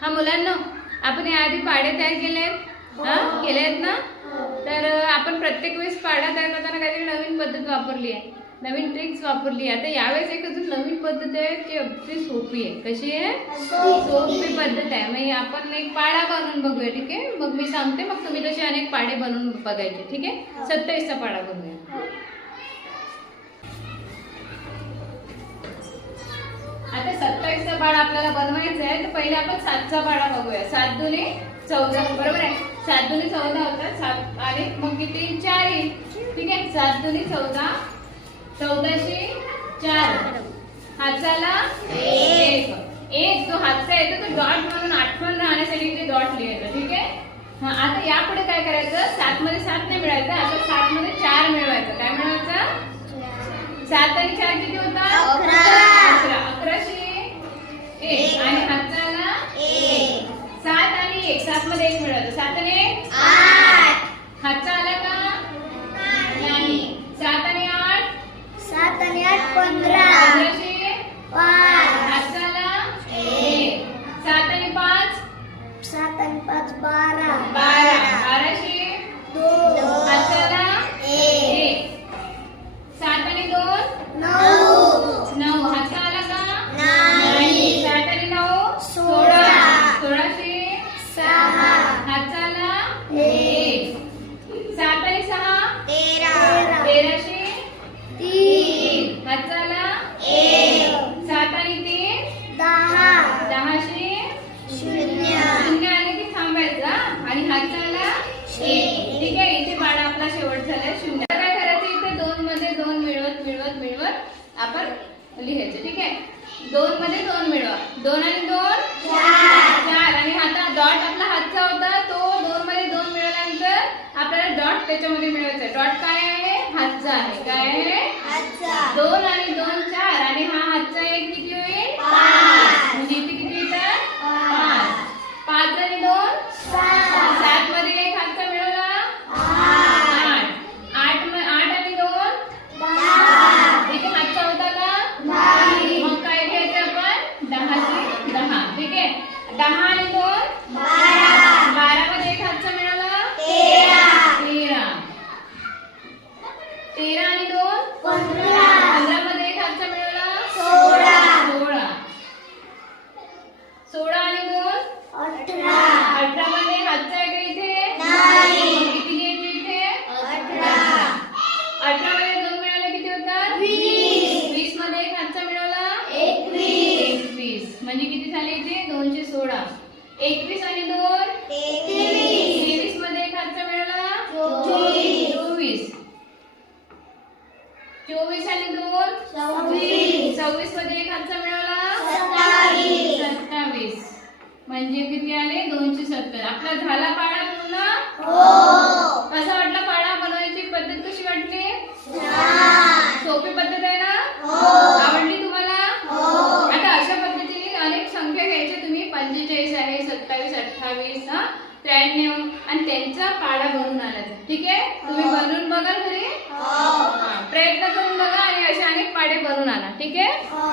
हा मुलांना आपण याआधी पाडे तयार केले आहेत. हा केले आहेत ना? तर आपण प्रत्येक वेळेस पाडा तयार करताना काहीतरी नवीन पद्धत वापरली आहे. नवीन ट्रिक्स वापरली आहे. आता यावेळेस एक अजून नवीन पद्धत आहे ती अगदी सोपी आहे. कशी आहे? सोपी पद्धत आहे. मग आपण एक पाडा बनवून बघूया ठीक आहे? मग मी सांगते मग तुम्ही तसे अनेक पाडे बनवून बघायचे ठीक आहे? सत्तावीसचा पाडा बनवूया आपल्याला बनवायचं आहे तर पहिले आपण सातचा पाडा बघूया. सात दुने चौदा बरोबर आहे? सात दुने चौदा होतात सात आणि मग किती? चार येईल. ठीक आहे? सात दुने चौदा. चौदाशे चार. हाताला एक. एक जो हातचा येतो तो डॉट म्हणून आठवण राहण्यासाठी इथे डॉट लिहायचं. ठीक आहे? हा आता यापुढे काय करायचं? सात मध्ये सात नाही मिळायचं. आता सात मध्ये चार मिळवायचं. काय मिळवायचं? सात आणि चार किती होता एक आणि हाताला सात आणि एक. सात मध्ये एक मिळालं सात आणि एक हातचा आला का? नाही. सात आणि आठ. सात आणि आठ पंधरा. आपण लिहायचं ठीक आहे? दोन मध्ये दोन मिळवा. दोन आणि दोन? चार. आणि आता डॉट आपला हातचा होता तो दोन मध्ये दोन मिळवल्यानंतर आपल्याला डॉट त्याच्यामध्ये मिळवायचा डॉट काय आहे? हातचा आहे. काय आहे? दोन आणि दोन चार. आणि हा हातचा एक किती होईल पाच. म्हणजे इथे किती येतात पाच पाच आणि दोन सात सात मध्ये एक हातचा मिळवला आठ आठ आठ म- आठ आणि दोन दहा इथे हातचा होता का नाही. मग काय घ्यायचं आपण दहाचे दहा ठीक आहे दहा आणि दोन बारा बारा मध्ये एक हातचा मिळाला तेरा तेरा तेरा आणि दोन पंधरा पंधरा मध्ये एक हातचा मिळाला सोळा. सोळा सोळा आणि दोन अठरा अठरा मध्ये एक हातचा आहे का इथे नाही. मग किती लिहायचे इथे अठरा अठरा मध्ये दोन मिळाले किती होतात वीस. वीसमध्ये एक हातचा मिळवला एकवीस एकवीस म्हणजे किती झाले इथे दोनशे सोळा. एकवीस आणि दोन? तेवीस. मध्ये हातचा मिळवला चोवीस. चोवीस. आणि दोन? सव्वीस. मध्ये मिळवला सत्तावीस. सत्तावीस. म्हणजे किती आले? दोनशे सत्तर. आपला झाला पाडा पूर्ण? हो. कसा वाटला पाडा बनवायची पद्धत कशी वाटली छान सोपी पद्धत आहे ना हो. आवडली तुम्हाला हो. आता अशा पद्धतीने अनेक संख्या घ्यायच्या तुम्ही पंचेचाळीस आहे सत्तावीस अठ्ठावीस हा? त्र्याण्णव आणि त्यांचा पाडा बनवून आणायचा ठीक आहे? तुम्ही हो. बनवून बघाल घरी. हो. प्रयत्न करून बघा आणि असे अनेक पाडे बनवून आणा ठीक आहे? हो.